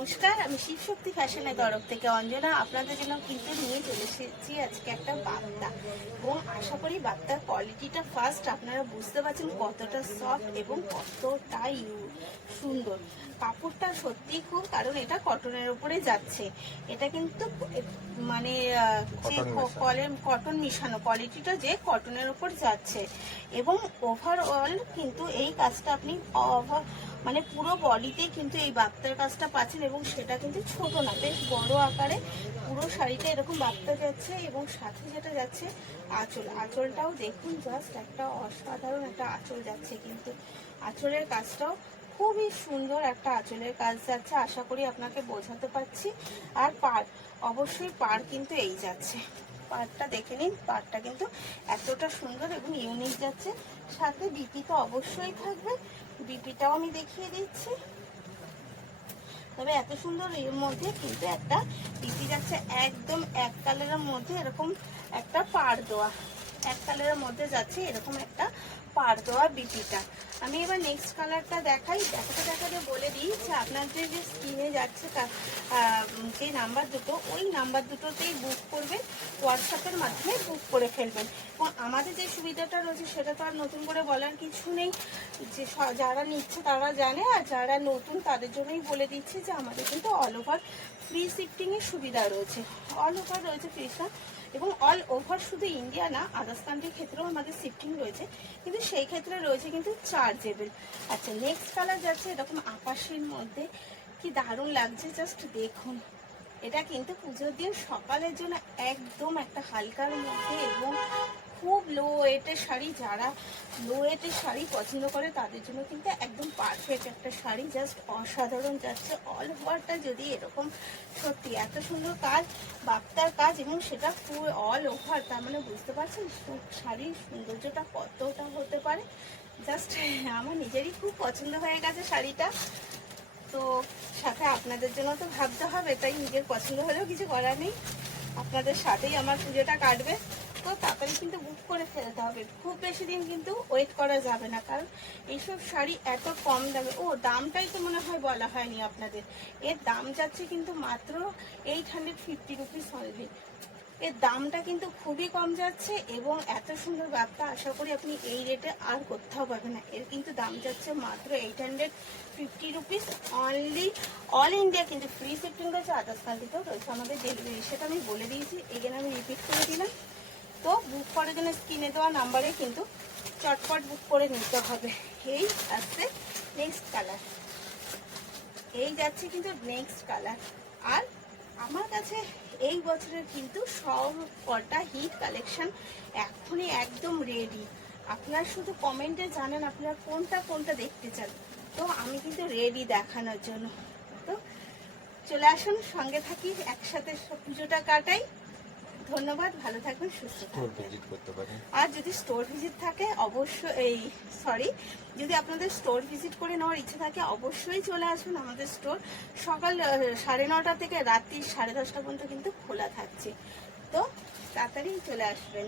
নমস্কার, আমি শিবশক্তি ফ্যাশনের তরফ থেকে অঞ্জনা আপনাদের জন্য কিন্তু নিয়ে চলে এসেছি আজকে একটা বার্তা। এবং আশা করি বার্তার কোয়ালিটিটা ফার্স্ট আপনারা বুঝতে পারছেন কতটা সফট এবং কতটা সুন্দর। কাপড়টা সত্যি খুব, কারণ এটা কটনের উপরে যাচ্ছে। এটা কিন্তু মানে যে কটন মিশানো, কোয়ালিটিটা যে কটনের উপর যাচ্ছে। এবং ওভারঅল কিন্তু এই কাজটা আপনি মানে পুরো বডিতে কিন্তু এই বার্তার কাজটা পাচ্ছেন, এবং সেটা কিন্তু ছোট না, বেশ বড় আকারে পুরো শাড়িটা এরকম বার্তা যাচ্ছে। এবং সাথে যেটা যাচ্ছে আঁচলটাও দেখুন, জাস্ট একটা অসাধারণ একটা আঁচল যাচ্ছে। কিন্তু আঁচলের কাজটাও খুবই সুন্দর একটা আঁচলের কাজ যাচ্ছে, আশা করি আপনাকে বোঝাতে পারছি। আর অবশ্যই পাড় কিন্তু এই যাচ্ছে, পাড়টা দেখে নিন, পাড়টা কিন্তু এতটা সুন্দর এবং ইউনিক যাচ্ছে। সাথে বিপি তো অবশ্যই থাকবে, বিপিটাও আমি দেখিয়ে দিচ্ছি। তবে এত সুন্দর এর মধ্যে কিন্তু একটা বিপি যাচ্ছে, একদম এক কালারের মধ্যে এরকম একটা পাড় দেওয়া, এক কালারের মধ্যে যাচ্ছে এরকম একটা পাড় দেওয়া বিপিটা। আমি এবার নেক্সট কালারটা দেখাই। দেখাতে বলে দিই যে আপনাদের যে স্ক্রিনে যাচ্ছে যে নাম্বার দুটো, ওই নাম্বার দুটোতেই বুক করবেন, হোয়াটসঅ্যাপের মাধ্যমে বুক করে ফেলবেন। এবং আমাদের যে সুবিধাটা রয়েছে সেটা তো আর নতুন করে বলার কিছু নেই, যে যারা নিচ্ছে তারা জানে, আর যারা নতুন তাদের জন্যই বলে দিচ্ছি যে আমাদের কিন্তু অল ওভার ফ্রি শিফটিংয়ের সুবিধা রয়েছে, অল ওভার রয়েছে ফ্রিটা। এবং অল ওভার শুধু ইন্ডিয়া না, আদার্স কান্ট্রির ক্ষেত্রেও আমাদের শিফটিং রয়েছে, কিন্তু সেই ক্ষেত্রে রয়েছে কিন্তু চার্জেবল। আচ্ছা, নেক্সট কালার যাচ্ছে এরকম আকাশের মধ্যে, কি দারুণ লাগছে, জাস্ট দেখুন। এটা কিন্তু পুজোর দিন সকালের জন্য একদম একটা হালকার মধ্যে এবং খুব লো ওয়েটের শাড়ি, যারা লো ওয়েটের শাড়ি পছন্দ করে তাদের জন্য কিন্তু একদম পারফেক্ট একটা শাড়ি, জাস্ট অসাধারণ যাচ্ছে। অল ওভারটা যদি এরকম, সত্যি এত সুন্দর কাজ, বাপ্তার কাজ, এবং সেটা ফুল অল ওভার, তার মানে বুঝতে পারছেন শাড়ির সৌন্দর্যটা কতটা হতে পারে। জাস্ট আমার নিজেরই খুব পছন্দ হয়ে গেছে শাড়িটা। তো সাথে আপনাদের জন্য তো ভাবতে হবে, তাই নিজের পছন্দ হলেও কিছু করার নেই, আপনাদের সাথেই আমার পুজোটা কাটবে। তো তাড়াতাড়ি কিন্তু বুক করে ফেলতে হবে, খুব বেশি দিন কিন্তু ওয়েট করা যাবে না, কারণ এইসব শাড়ি এত কম দামে। দামটাই তো মনে হয় বলা হয়নি আপনাদের, এর দাম যাচ্ছে কিন্তু মাত্র 850 রুপিস অনলি। এর দামটা কিন্তু খুবই কম যাচ্ছে, এবং এত সুন্দর বার্তা আশা করি আপনি এই রেটে আর কোথাও পাবেন না। এর কিন্তু দাম যাচ্ছে মাত্র 850 রুপিস অনলি। অল ইন্ডিয়া কিন্তু ফ্রি শিফটিং রয়েছে, আদার্স কান্ট্রিতেও রয়েছে আমাদের ডেলিভারি, সেটা আমি বলে দিয়েছি, এখানে আমি রিপিট করে দিলাম। তো বুক করার জন্য স্ক্রিনে দেওয়া নাম্বারে কিন্তু চটপট বুক করে নিতে হবে। এই আসছে নেক্সট কালার, এই যাচ্ছে কিন্তু নেক্সট কালার। আর আমার কাছে এই বছরের কিন্তু সব কটা হিট কালেকশন এখনই একদম রেডি। আপনারা শুধু কমেন্টে জানেন আপনারা কোনটা দেখতে চান, তো আমি কিন্তু রেডি দেখানোর জন্য। তো চলে আসুন, সঙ্গে থাকি, একসাথে পুজোটা কাটাই। ধন্যবাদ, ভালো থাকবেন, সুস্থ থাকবেন। আর যদি স্টোর ভিজিট থাকে অবশ্যই, যদি আপনাদের স্টোর ভিজিট করে নেওয়ার ইচ্ছে থাকে অবশ্যই চলে আসুন। আমাদের স্টোর সকাল 9:30 থেকে রাত্রি 10:30 পর্যন্ত কিন্তু খোলা থাকছে, তো তাড়াতাড়ি চলে আসবেন।